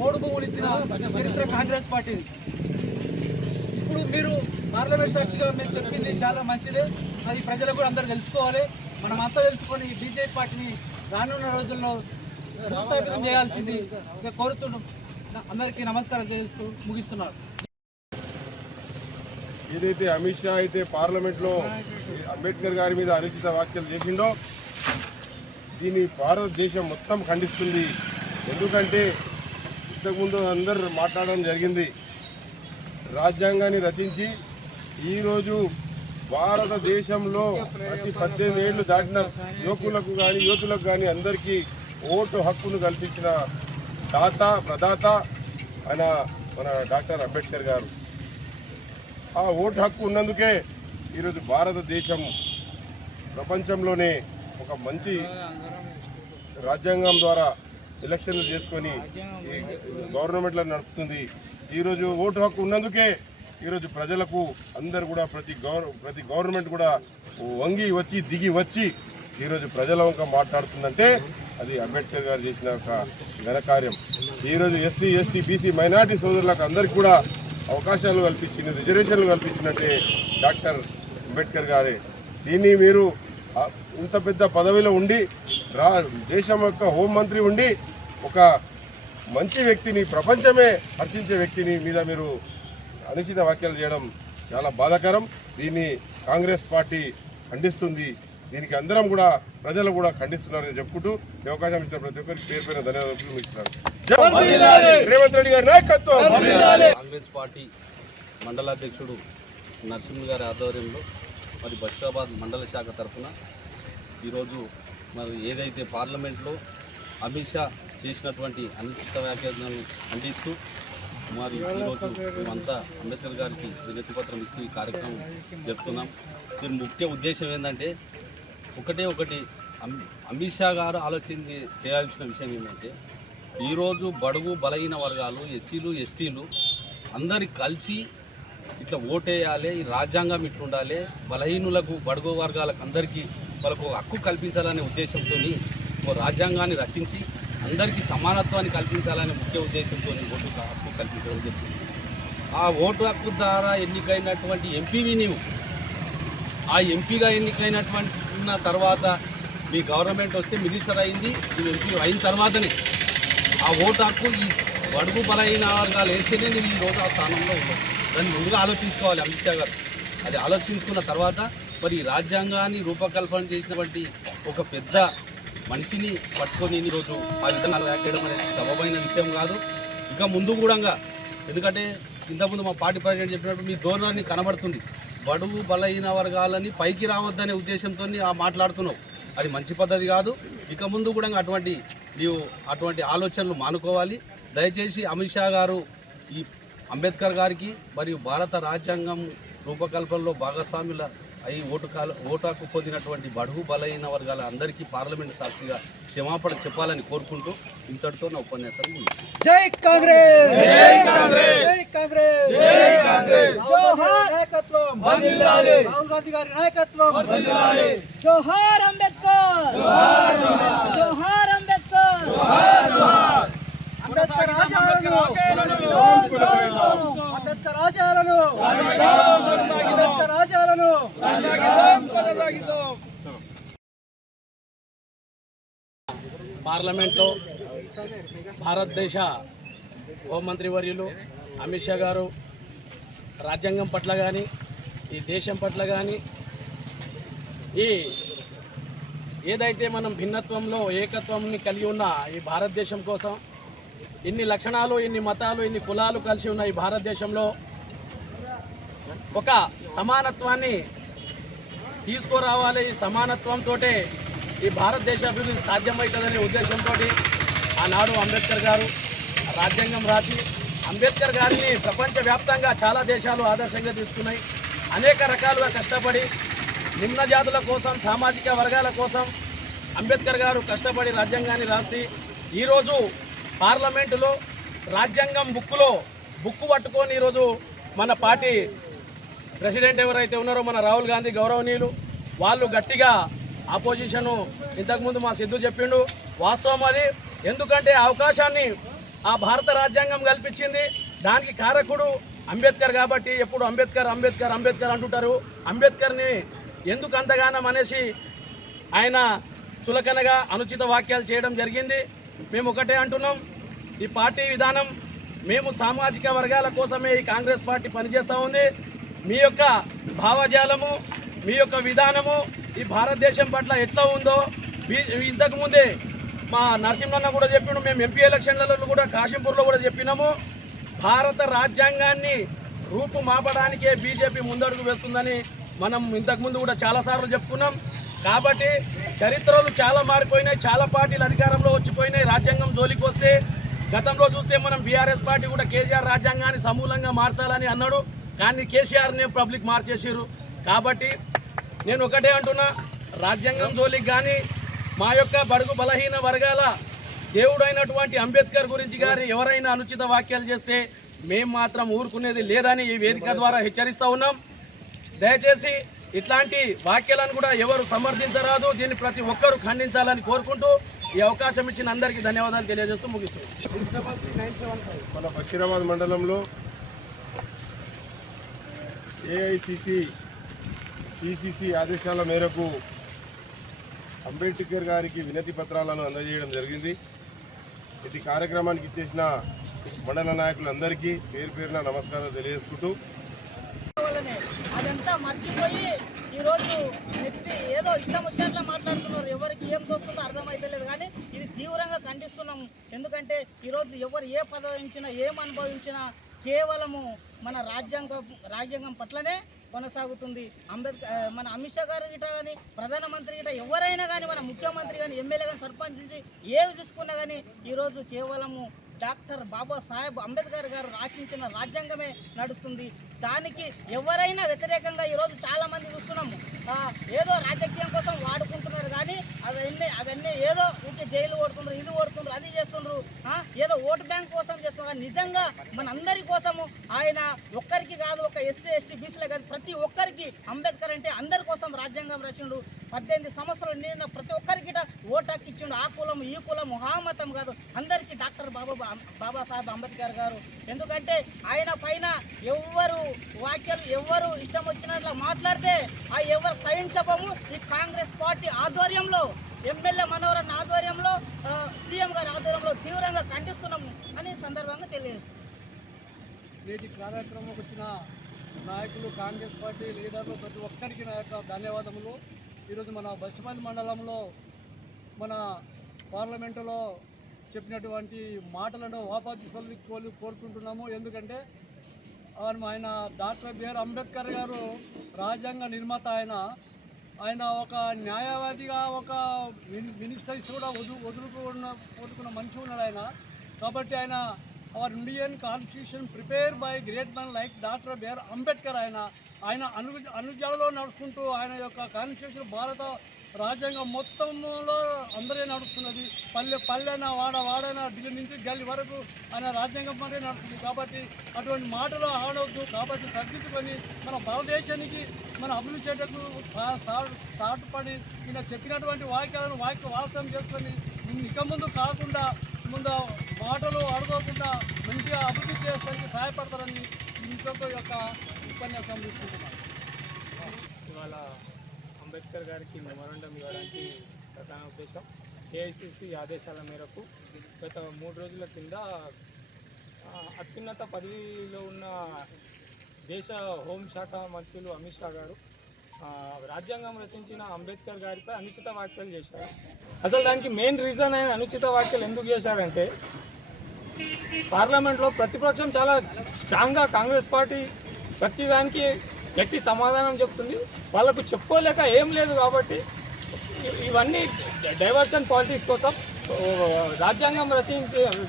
మూడు భూములు ఇచ్చిన చరిత్ర కాంగ్రెస్ పార్టీది. ఇప్పుడు మీరు పార్లమెంట్ సాక్షిగా మేము చెప్పింది చాలా మంచిదే, అది ప్రజలకు కూడా అందరూ తెలుసుకోవాలి. మనం అంతా తెలుసుకొని బీజేపీ పార్టీని రానున్న రోజుల్లో స్థాపితం చేయాల్సింది కోరుతున్నాం. అందరికీ నమస్కారం చేస్తూ ముగిస్తున్నారు. ఏదైతే అమిత్ షా అయితే పార్లమెంట్లో అంబేద్కర్ గారి మీద అనుచిత వ్యాఖ్యలు చేసిండో దీన్ని భారతదేశం మొత్తం ఖండిస్తుంది. ఎందుకంటే ఇంతకుముందు అందరూ మాట్లాడడం జరిగింది. రాజ్యాంగాన్ని రచించి ఈరోజు భారతదేశంలో ప్రతి 18 ఏళ్ళు దాటిన యువతులకు కానీ అందరికీ ఓటు హక్కును కల్పించిన ప్రదాత ఆయన మన డాక్టర్ అంబేద్కర్ గారు. ఆ ఓటు హక్కు ఉన్నందుకే ఈరోజు భారతదేశం ప్రపంచంలోనే ఒక మంచి రాజ్యాంగం ద్వారా ఎలక్షన్లు చేసుకొని గవర్నమెంట్లను నడుపుతుంది. ఈరోజు ఓటు హక్కు ఉన్నందుకే ఈరోజు ప్రజలకు అందరు కూడా ప్రతి గవర్నమెంట్ కూడా వంగి వచ్చి దిగి వచ్చి ఈరోజు ప్రజల వంక మాట్లాడుతుందంటే అది అంబేద్కర్ గారు చేసిన ఒక ఘనకార్యం. ఈరోజు ఎస్సీ ఎస్టీ బీసీ మైనార్టీ సోదరులకు అందరికీ కూడా అవకాశాలు కల్పించింది, రిజర్వేషన్లు కల్పించినట్టే డాక్టర్ అంబేద్కర్ గారే. దీన్ని మీరు ఇంత పెద్ద పదవిలో ఉండి దేశం యొక్క హోంమంత్రి ఉండి ఒక మంచి వ్యక్తిని, ప్రపంచమే హర్షించే వ్యక్తిని మీద మీరు అనుచిత వ్యాఖ్యలు చేయడం చాలా బాధాకరం. దీన్ని కాంగ్రెస్ పార్టీ ఖండిస్తుంది. దీనికి అందరం కూడా ప్రజలు కూడా ఖండిస్తున్నారని చెప్పుకుంటూ ఈ అవకాశం ఇచ్చిన ప్రతి ఒక్కరికి పేరు పైన ధన్యవాదాలు ఇస్తున్నారు. రేవంత్ రెడ్డి గారి నాయకత్వం. కాంగ్రెస్ పార్టీ మండలాధ్యక్షుడు నరసింహ గారి ఆధ్వర్యంలో మరి బషీరాబాద్ మండల శాఖ తరఫున ఈరోజు మరి ఏదైతే పార్లమెంట్లో అమిత్ షా చేసినటువంటి అనుచిత వ్యాఖ్యలను ఖండిస్తూ మరి ఈరోజు మేమంతా అంబేద్కర్ గారికి వినతి పత్రం ఇస్తూ ఈ కార్యక్రమం జరుపుతున్నాం. దీని ముఖ్య ఉద్దేశం ఏంటంటే ఒకటి అమిత్ షా గారు ఆలోచన చేయాల్సిన విషయం ఏంటంటే ఈరోజు బడుగు బలహీన వర్గాలు ఎస్సీలు ఎస్టీలు అందరికి కలిసి ఇట్లా ఓటేయాలి, ఈ రాజ్యాంగం ఇట్లుండాలి, బలహీనులకు బడుగు వర్గాలకు అందరికీ వాళ్ళకు హక్కు కల్పించాలనే ఉద్దేశంతో ఓ రాజ్యాంగాన్ని రచించి అందరికీ సమానత్వాన్ని కల్పించాలనే ముఖ్య ఉద్దేశంతో ఓటు హక్కు కల్పించడం జరుగుతుంది. ఆ ఓటు హక్కు ద్వారా ఎన్నికైనటువంటి ఎంపీవి నీవు ఆ ఎంపీగా ఎన్నికైనటువంటి తర్వాత మీ గవర్నమెంట్ వస్తే మినిస్టర్ అయింది, ఈ ఎంపీ అయిన తర్వాతనే ఆ ఓటు హక్కు ఈ బడుగు బలహీన వర్గాలు వేస్తేనే నేను ఈ రోజు ఆ స్థానంలో ఉన్నాను. దాన్ని ముందుగా ఆలోచించుకోవాలి అమిత్ షా గారు. అది ఆలోచించుకున్న తర్వాత మరి ఈ రాజ్యాంగాన్ని రూపకల్పన చేసినటువంటి ఒక పెద్ద మనిషిని పట్టుకొని ఈరోజు ఆ విధంగా వ్యాఖ్యడం అనేది సబబైన విషయం కాదు. ఇంకా ముందు కూడా ఎందుకంటే ఇంతకుముందు మా పార్టీ ప్రెసిడెంట్ చెప్పినట్టు మీ ధోరణి కనబడుతుంది. బడుగు బలహీన వర్గాలని పైకి రావద్దనే ఉద్దేశంతో మాట్లాడుతున్నావు. అది మంచి పద్ధతి కాదు. ఇక ముందు కూడా అటువంటి ఆలోచనలు మానుకోవాలి. దయచేసి అమిత్ షా గారు ఈ అంబేద్కర్ గారికి మరియు భారత రాజ్యాంగం రూపకల్పనలో భాగస్వాముల అయి ఓటు హక్కు పొందినటువంటి బడుగు బలహీన వర్గాల అందరికీ పార్లమెంట్ సాక్షిగా క్షమాపణ చెప్పాలని కోరుకుంటూ ఇంతటితో నా ఉపన్యాసాన్ని ముగిస్తున్నాను. జై కాంగ్రెస్, జై కాంగ్రెస్, జై కాంగ్రెస్, జై కాంగ్రెస్. జోహార్ నాయకత్వం వర్ధిల్లాలి, రాహుల్ గాంధీ గారి నాయకత్వం వర్ధిల్లాలి. జోహార్ అంబేద్కర్, జోహార్ జోహార్ అంబేద్కర్, జోహార్ జోహార్ అంబేద్కర్ ఆశయాలను, అంబేద్కర్ ఆశయాలను, అంబేద్కర్ ఆశయాలను పార్లమెంట్లో భారతదేశ హోంమంత్రి వర్యులు అమిత్ షా గారు రాజ్యాంగం పట్ల కానీ ఈ దేశం పట్ల కానీ ఈ ఏదైతే మనం భిన్నత్వంలో ఏకత్వంని కలిగి ఉన్న ఈ భారతదేశం కోసం ఇన్ని లక్షణాలు, ఇన్ని మతాలు, ఇన్ని కులాలు కలిసి ఉన్న ఈ భారతదేశంలో ఒక సమానత్వాన్ని తీసుకురావాలి. ఈ సమానత్వంతో ఈ భారతదేశ అభివృద్ధి సాధ్యమవుతుందనే ఉద్దేశంతో ఆనాడు అంబేద్కర్ గారు రాజ్యాంగం రాసి అంబేద్కర్ గారిని ప్రపంచవ్యాప్తంగా చాలా దేశాలు ఆదర్శంగా తీసుకున్నాయి. అనేక రకాలుగా కష్టపడి నిమ్న జాతుల కోసం, సామాజిక వర్గాల కోసం అంబేద్కర్ గారు కష్టపడి రాజ్యాంగాన్ని రాసి ఈరోజు పార్లమెంటులో రాజ్యాంగం బుక్కు పట్టుకొని ఈరోజు మన పార్టీ ప్రెసిడెంట్ ఎవరైతే ఉన్నారో మన రాహుల్ గాంధీ గౌరవనీయులు వాళ్ళు గట్టిగా ఆపోజిషను ఇంతకుముందు మా సిద్ధు చెప్పిండు. వాస్తవం అది. ఎందుకంటే అవకాశాన్ని ఆ భారత రాజ్యాంగం కల్పించింది. దానికి కారకుడు అంబేద్కర్ కాబట్టి ఎప్పుడు అంబేద్కర్ అంబేద్కర్ అంబేద్కర్ అంటుంటారు. అంబేద్కర్ని ఎందుకు అంతగానం అనేసి ఆయన చులకనగా అనుచిత వాక్యాలు చేయడం జరిగింది. మేము ఒకటే అంటున్నాం, ఈ పార్టీ విధానం మేము సామాజిక వర్గాల కోసమే ఈ కాంగ్రెస్ పార్టీ పనిచేస్తూ ఉంది. మీ యొక్క భావజాలము, మీ యొక్క విధానము ఈ భారతదేశం పట్ల ఎట్లా ఉందో ఇంతకుముందే మా నరసింహన్న కూడా చెప్పిండు. మేము ఎంపీ ఎలక్షన్లలో కూడా కాశీంపూర్లో కూడా చెప్పినాము. భారత రాజ్యాంగాన్ని రూపుమాపడానికే బీజేపీ ముందడుగు వేస్తుందని మనం ఇంతకుముందు కూడా చాలాసార్లు చెప్పుకున్నాం. కాబట్టి చరిత్రలు చాలా మారిపోయినాయి. చాలా పార్టీలు అధికారంలో వచ్చిపోయినాయి. రాజ్యాంగం జోలికి వస్తే గతంలో చూస్తే మనం బీఆర్ఎస్ పార్టీ కూడా కేసీఆర్ రాజ్యాంగాన్ని సమూలంగా మార్చాలని అన్నాడు. కానీ కేసీఆర్ని పబ్లిక్ మార్చేసారు. కాబట్టి నేను ఒకటే అంటున్నా, రాజ్యాంగం జోలికి కానీ మా యొక్క బడుగు బలహీన వర్గాల దేవుడైనటువంటి అంబేద్కర్ గురించి కానీ ఎవరైనా అనుచిత వాక్యాలు చేస్తే మేము మాత్రం ఊరుకునేది లేదని ఈ వేదిక ద్వారా హెచ్చరిస్తూ ఉన్నాం. దయచేసి ఇట్లాంటి వాక్యాలను కూడా ఎవరు సమర్థించరాదు. దీన్ని ప్రతి ఒక్కరూ ఖండించాలని కోరుకుంటూ ఈ అవకాశం ఇచ్చిన అందరికీ ధన్యవాదాలు తెలియజేస్తూ ముగిస్తున్నాం. మన బషీరాబాద్ మండలంలో ఏఐసిసి పిసిసి ఆదేశాల మేరకు అంబేద్కర్ గారికి వినతి పత్రాలను అందజేయడం జరిగింది. ఇది కార్యక్రమానికి ఇచ్చేసిన మండల నాయకులందరికీ పేరు పేరున నమస్కారాలు తెలియజేసుకుంటూ అదంతా మర్చిపోయి ఈరోజు ఏదో ఇష్టం వచ్చినట్లా మాట్లాడుతున్నారు. ఎవరికి ఏం దొరుకుతుందో అర్థమైతలేదు. కానీ ఇది తీవ్రంగా ఖండిస్తున్నాం. ఎందుకంటే ఈరోజు ఎవరు ఏ పదవి ఇచ్చినా ఏం అనుభవించినా కేవలము మన రాజ్యాంగం పట్లనే కొనసాగుతుంది. మన అమిత్ షా గారు గిట కానీ ప్రధానమంత్రి గిట ఎవరైనా కానీ మన ముఖ్యమంత్రి కానీ ఎమ్మెల్యే కానీ సర్పంచ్ నుంచి ఏవి చూసుకున్నా కానీ ఈరోజు కేవలము డాక్టర్ బాబాసాహెబ్ అంబేద్కర్ గారు రచించిన రాజ్యాంగమే నడుస్తుంది. దానికి ఎవరైనా వ్యతిరేకంగా ఈరోజు చాలామంది చూస్తున్నాము. ఏదో రాజకీయం కోసం వాడుకుంటున్నారు. కానీ అవన్నీ ఏదో ఊరికే జైలు ఓడుతున్నారు, ఇది ఓడుతున్నారు, అది చేస్తున్నారు, ఏదో ఓటు బ్యాంక్ కోసం చేస్తున్నారు. నిజంగా మనందరి కోసము ఆయన ఒక్కరికి కాదు, ఒక ఎస్సీ ఎస్టీ బీసీలే కాదు, ప్రతి ఒక్కరికి అంబేద్కర్ అంటే అందరి కోసం రాజ్యాంగం రచిండు. 18 సంవత్సరాలు నిన్న ప్రతి ఒక్కరికి ఓటు హక్కు ఇచ్చిండు. ఆ కులం ఈ కులం మహామతం కాదు, అందరికీ డాక్టర్ బాబాసాహెబ్ అంబేద్కర్ గారు. ఎందుకంటే ఆయన పైన ఎవరు ఇష్టం వచ్చినట్లు మాట్లాడితే ఎవరు సహించబోము. ఈ కాంగ్రెస్ పార్టీ ఆధ్వర్యంలో, ఎమ్మెల్యే మనోహరన్ ఆధ్వర్యంలో, సీఎం గారి ఆధ్వర్యంలో తీవ్రంగా ఖండిస్తున్నాము అని సందర్భంగా తెలియజేస్తున్నాం. నేటి కార్యక్రమంకి వచ్చిన నాయకులు, కాంగ్రెస్ పార్టీ లీడర్లు ప్రతి ఒక్కరికి నా యొక్క ధన్యవాదములు. ఈరోజు మన బస్సుపల్లి మండలంలో మన పార్లమెంటులో చెప్పినటువంటి మాటలను వాపసు కోరుకుంటున్నాము. ఎందుకంటే ఆయన డాక్టర్ బిఆర్ అంబేద్కర్ గారు రాజ్యాంగ నిర్మాత. ఆయన ఒక న్యాయవాదిగా, ఒక మినిస్టర్స్ కూడా వదులుకున్న మనిషి ఉన్నాడు ఆయన. కాబట్టి ఆయన our Indian constitution prepared by great man like Dr. B.R. Ambedkar. ఆయన అనుజాలలో నడుచుకుంటూ ఆయన యొక్క కాన్స్టిట్యూషన్ భారత రాజ్యాంగం మొత్తంలో అందరే నడుస్తున్నది. పల్లెన వాడైనా ఢిల్లీ నుంచి గల్లీ వరకు ఆయన రాజ్యాంగం మరే నడుస్తుంది. కాబట్టి అటువంటి మాటలు ఆడవద్దు. కాబట్టి సర్దించుకొని మన భారతదేశానికి మన అభివృద్ధి చేయటకు సాటుపడి ఈయన చెప్పినటువంటి వాక్యాలను వాస్తవం చేసుకొని ఇక ముందు కాకుండా ముందు మాటలు అడగకుండా మంచిగా అభివృద్ధి చేయడానికి సహాయపడతారని ఇంకొక యొక్క ఉపన్యాసం తీసుకుంటున్నాను. ఇవాళ అంబేద్కర్ గారికి మెమోరాండం ఇవ్వడానికి ప్రధాన ఉద్దేశం ఏఐసిసి ఆదేశాల మేరకు గత 3 రోజుల కింద అత్యున్నత పదవిలో ఉన్న దేశ హోంశాఖ మంత్రులు అమిత్ షా గారు రాజ్యాంగం రచించిన అంబేద్కర్ గారిపై అనుచిత వ్యాఖ్యలు చేశారు. అసలు దానికి మెయిన్ రీజన్ అయిన అనుచిత వ్యాఖ్యలు ఎందుకు చేశారంటే పార్లమెంట్లో ప్రతిపక్షం చాలా స్ట్రాంగ్గా కాంగ్రెస్ పార్టీ ప్రతి దానికి గట్టి సమాధానం చెప్తుంది. వాళ్ళకు చెప్పుకోలేక ఏం లేదు కాబట్టి ఇవన్నీ డైవర్షన్ పాలిటిక్స్ కోసం రాజ్యాంగం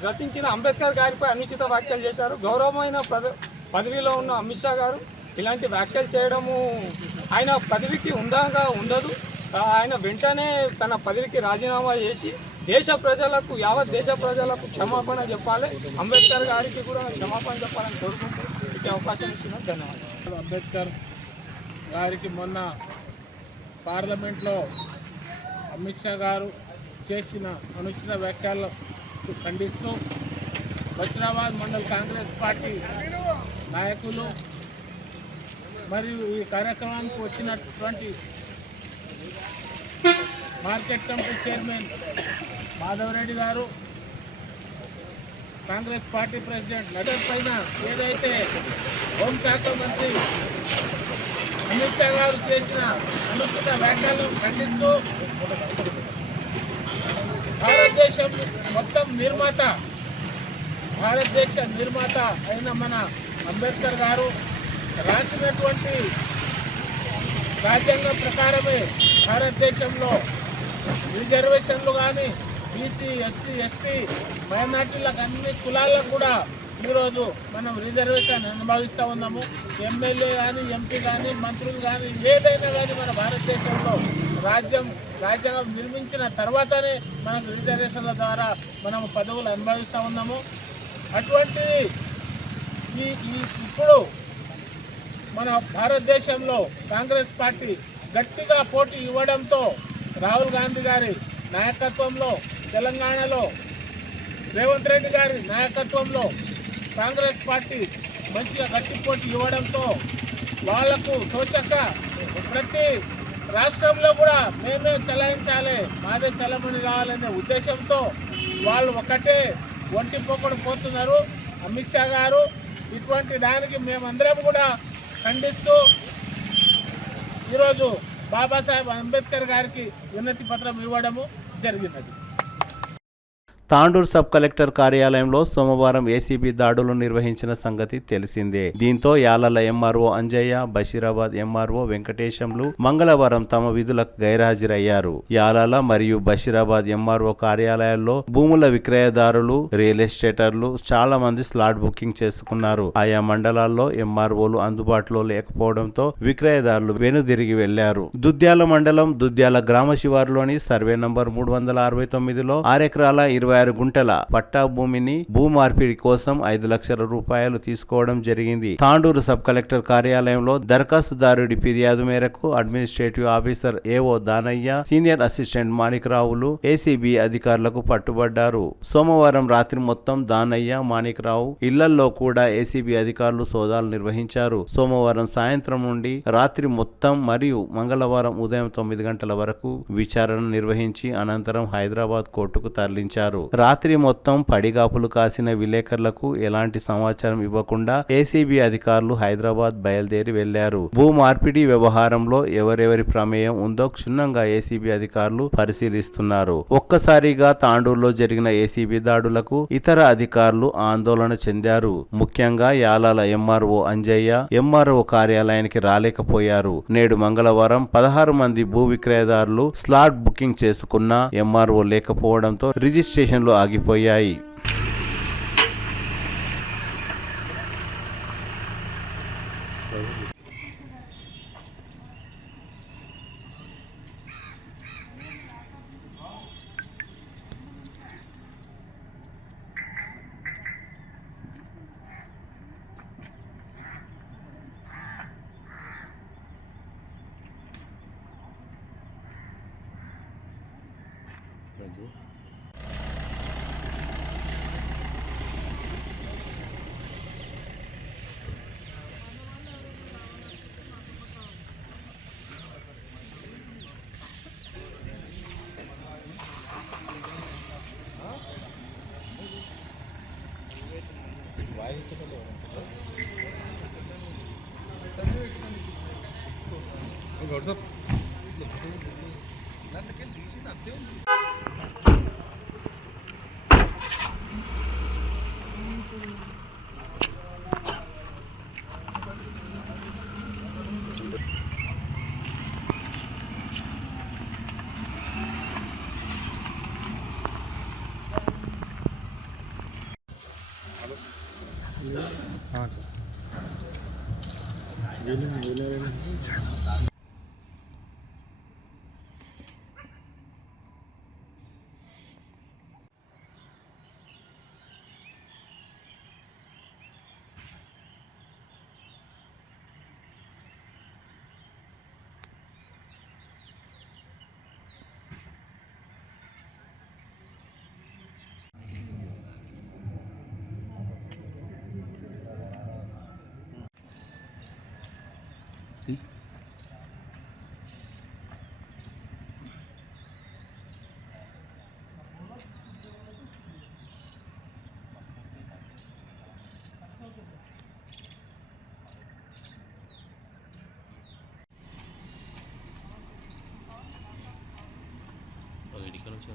రచించిన అంబేద్కర్ గారిపై అనుచిత వ్యాఖ్యలు చేశారు. గౌరవమైన పదవిలో ఉన్న అమిత్ షా గారు ఇలాంటి వ్యాఖ్యలు చేయడము ఆయన పదవికి ఉండదు. ఆయన వెంటనే తన పదవికి రాజీనామా చేసి యావత్ దేశ ప్రజలకు క్షమాపణ చెప్పాలి. అంబేద్కర్ గారికి కూడా క్షమాపణ చెప్పాలని కోరుకుంటూ ఈ అవకాశం ఇచ్చిన ధన్యవాదాలు. అంబేద్కర్ గారికి మొన్న పార్లమెంట్లో అమిత్ షా గారు చేసిన అనుచిత వ్యాఖ్యలకు ఖండిస్తూ బషీరాబాద్ మండల్ కాంగ్రెస్ పార్టీ నాయకులు మరియు ఈ కార్యక్రమానికి వచ్చినటువంటి మార్కెట్ కమిటీ చైర్మన్ మాధవరెడ్డి గారు, కాంగ్రెస్ పార్టీ ప్రెసిడెంట్ నడ్డా పైన ఏదైతే హోంశాఖ మంత్రి అమిత్ షా గారు చేసిన అనుచిత వ్యాఖ్యలను ఖండిస్తూ భారతదేశ నిర్మాత అయిన మన అంబేద్కర్ గారు రాసినటువంటి రాజ్యాంగం ప్రకారమే భారతదేశంలో రిజర్వేషన్లు కానీ బీసీ, ఎస్సీ, ఎస్టీ, మైనార్టీలకు అన్ని కులాలకు కూడా ఈరోజు మనం రిజర్వేషన్ అనుభవిస్తూ ఉన్నాము. ఎమ్మెల్యే కానీ, ఎంపీ కానీ, మంత్రులు కానీ ఏదైనా కానీ మన భారతదేశంలో రాజ్యాంగం నిర్మించిన తర్వాతనే మనకు రిజర్వేషన్ల ద్వారా మనం పదవులు అనుభవిస్తూ ఉన్నాము. అటువంటి ఇప్పుడు మన భారతదేశంలో కాంగ్రెస్ పార్టీ గట్టిగా పోటీ ఇవ్వడంతో రాహుల్ గాంధీ గారి నాయకత్వంలో తెలంగాణలో రేవంత్ రెడ్డి గారి నాయకత్వంలో కాంగ్రెస్ పార్టీ మంచిగా గట్టి పోటీ ఇవ్వడంతో వాళ్లకు తోచక ప్రతి రాష్ట్రంలో కూడా మేమే చలాయించాలి, మాదే చలమని రావాలనే ఉద్దేశంతో వాళ్ళు ఒకటే ఒంటి పోకడు పోతున్నారు. అమిత్ షా గారు ఇటువంటి దానికి మేమందరం కూడా ఖండిస్తూ ఈరోజు బాబాసాహెబ్ అంబేద్కర్ గారికి వినతి పత్రం ఇవ్వడము జరిగినది. తాండూరు సబ్ కలెక్టర్ కార్యాలయంలో సోమవారం ఏసీబీ దాడులు నిర్వహించిన సంగతి తెలిసిందే. దీంతో యాలల ఎంఆర్ఓ అంజయ్య, బషీరాబాద్ ఎంఆర్ఓ వెంకటేశంలు మంగళవారం తమ విధులకు గైర్హాజరయ్యారు. యాలల మరియు బషీరాబాద్ ఎంఆర్ఓ కార్యాలయాల్లో భూముల విక్రయదారులు, రియల్ ఎస్టేటర్లు చాలా మంది స్లాట్ బుకింగ్ చేసుకున్నారు. ఆయా మండలాల్లో ఎంఆర్ఓలు అందుబాటులో లేకపోవడంతో విక్రయదారులు వెనుదిరిగి వెళ్లారు. దుద్యాల మండలం దుద్యాల గ్రామ శివారులోని సర్వే నంబర్ 369లో 6 ఎకరాల 26 గుంటల పట్టా భూమిని భూమార్పిడి కోసం 5 లక్షల రూపాయలు తీసుకోవడం జరిగింది. తాండూరు సబ్ కలెక్టర్ కార్యాలయంలో దరఖాస్తుదారుడి ఫిర్యాదు మేరకు administrative officer AO Danayya, senior assistant మాణిక్రావులు ఏసీబీ అధికారులకు పట్టుబడ్డారు. సోమవారం రాత్రి మొత్తం దానయ్య, మాణిక్రావు ఇళ్లల్లో కూడా ఏసీబీ అధికారులు సోదాలు నిర్వహించారు. సోమవారం సాయంత్రం నుండి రాత్రి మొత్తం మరియు మంగళవారం ఉదయం 9 గంటల వరకు విచారణ నిర్వహించి అనంతరం హైదరాబాద్ కోర్టుకు తరలించారు. రాత్రి మొత్తం పడిగాపులు కాసిన విలేకరులకు ఎలాంటి సమాచారం ఇవ్వకుండా ఏసీబీ అధికారులు హైదరాబాద్ బయలుదేరి వెళ్లారు. భూ మార్పిడి వ్యవహారంలో ఎవరెవరి ప్రమేయం ఉందో క్షుణ్ణంగా ఏసీబీ అధికారులు పరిశీలిస్తున్నారు. ఒక్కసారిగా తాండూరులో జరిగిన ఏసీబీ దాడులకు ఇతర అధికారులు ఆందోళన చెందారు. ముఖ్యంగా యాలాల ఎంఆర్ఓ అంజయ్య ఎంఆర్ఓ కార్యాలయానికి రాలేకపోయారు. నేడు మంగళవారం 16 మంది భూ విక్రయదారులు స్లాట్ బుకింగ్ చేసుకున్న ఎంఆర్ఓ లేకపోవడంతో రిజిస్ట్రేషన్లు ఆగిపోయాయి. ఈరోజు ఎక్కడి నుంచి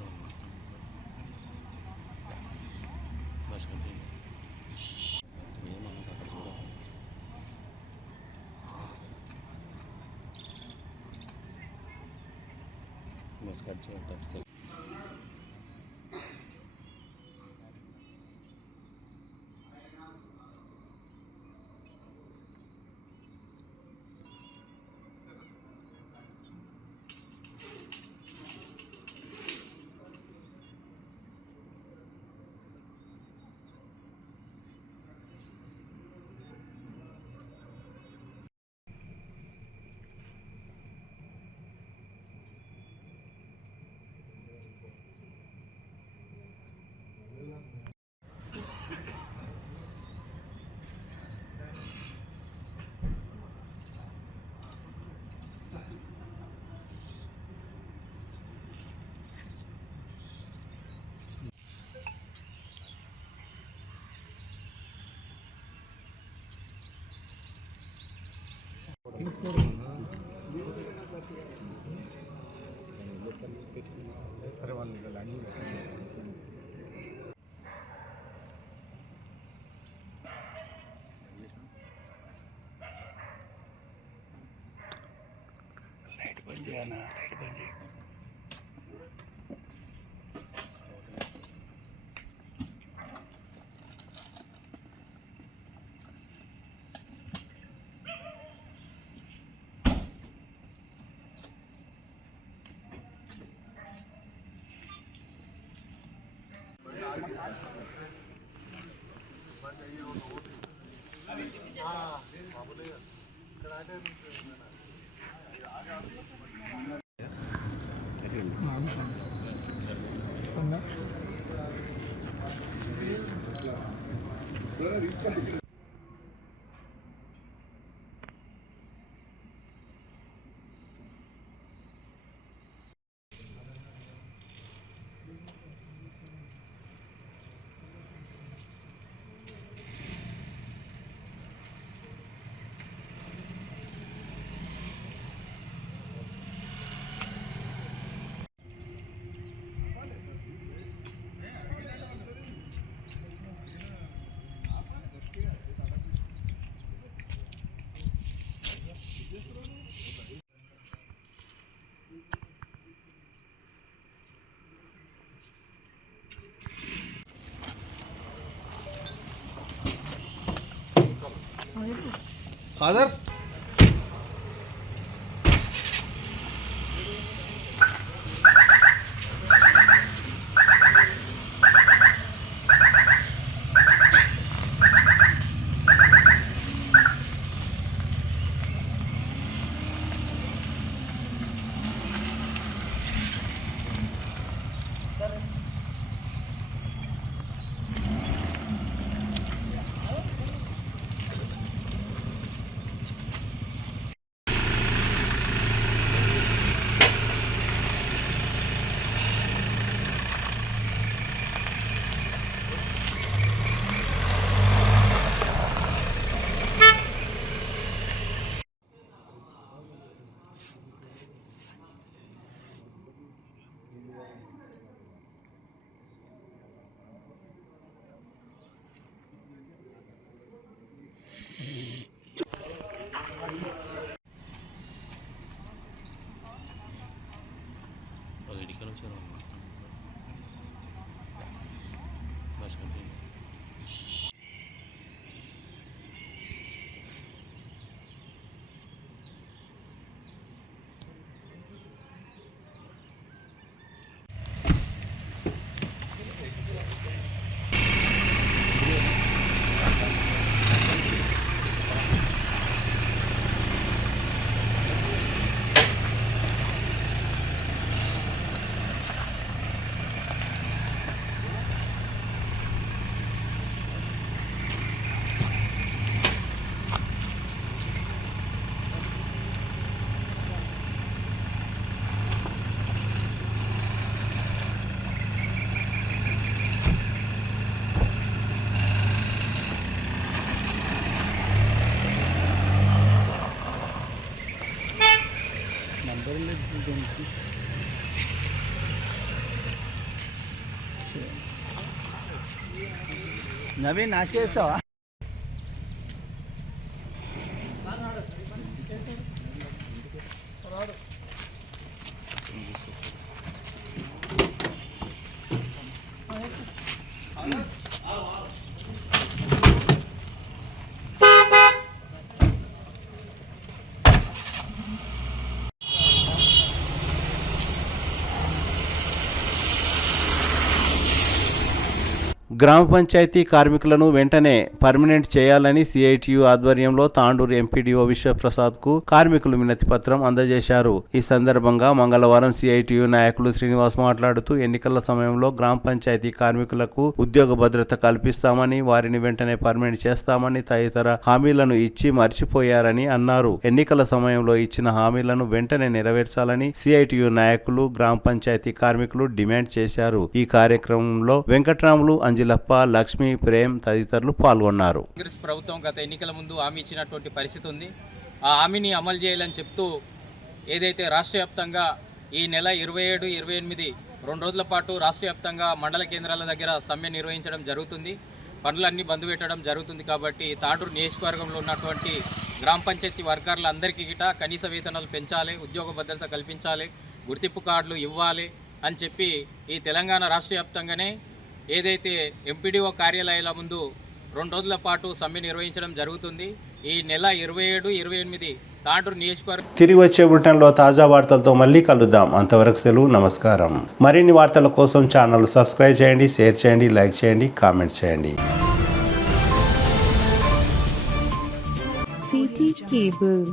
బస్ కంపెనీ ఏమన్నా అక్కడ చూడ బస్ కట్ చేయాలి. సరే వాళ్ళు లైట్ బంద్ చేయనా, లైట్ బంద్ చేయ. फादर सर నవీన్ నాశ చేస్తావా? గ్రామ పంచాయతీ కార్మికులను వెంటనే పర్మనెంట్ చేయాలని సిఐటియు ఆధ్వర్యంలో తాండూరు ఎంపీడీఓ విశ్వప్రసాద్కు కార్మికులు వినతి పత్రం అందజేశారు. ఈ సందర్భంగా మంగళవారం సిఐటియు నాయకులు శ్రీనివాస్ మాట్లాడుతూ ఎన్నికల సమయంలో గ్రామ పంచాయతీ కార్మికులకు ఉద్యోగ భద్రత కల్పిస్తామని, వారిని వెంటనే పర్మనెంట్ చేస్తామని తదితర హామీలను ఇచ్చి మర్చిపోయారని అన్నారు. ఎన్నికల సమయంలో ఇచ్చిన హామీలను వెంటనే నెరవేర్చాలని సిఐటియు నాయకులు, గ్రామ పంచాయతీ కార్మికులు డిమాండ్ చేశారు. ఈ కార్యక్రమంలో వెంకట్రాములు, అంజలప్ప, లక్ష్మి, ప్రేమ్ తదితరులు పాల్గొన్నారు. కాంగ్రెస్ ప్రభుత్వం గత ఎన్నికల ముందు హామీ ఇచ్చినటువంటి పరిస్థితి ఉంది. ఆ హామీని అమలు చేయాలని చెప్తూ ఏదైతే రాష్ట్ర వ్యాప్తంగా ఈ నెల 27, 28 2 రోజుల పాటు రాష్ట్ర వ్యాప్తంగా మండల కేంద్రాల దగ్గర సమ్మె నిర్వహించడం జరుగుతుంది. పనులన్నీ బంద్ పెట్టడం జరుగుతుంది. కాబట్టి తాండూరు నియోజకవర్గంలో ఉన్నటువంటి గ్రామ పంచాయతీ వర్కర్లందరికీ గిట కనీస వేతనాలు పెంచాలి, ఉద్యోగ భద్రత కల్పించాలి, గుర్తింపు కార్డులు ఇవ్వాలి అని చెప్పి ఈ తెలంగాణ రాష్ట్ర వ్యాప్తంగానే ఏదైతే ఎంపీడీఓ కార్యాలయాల ముందు 2 రోజుల పాటు సమ్మె నిర్వహించడం జరుగుతుంది. ఈ నెల 27, 28 తాండూరు నియోజకవర్గం. తిరిగి వచ్చే బులెటిన్లో తాజా వార్తలతో మళ్ళీ కలుద్దాం. అంతవరకు సెలవు, నమస్కారం. మరిన్ని వార్తల కోసం ఛానల్ సబ్స్క్రైబ్ చేయండి, షేర్ చేయండి, లైక్ చేయండి, కామెంట్ చేయండి. City cable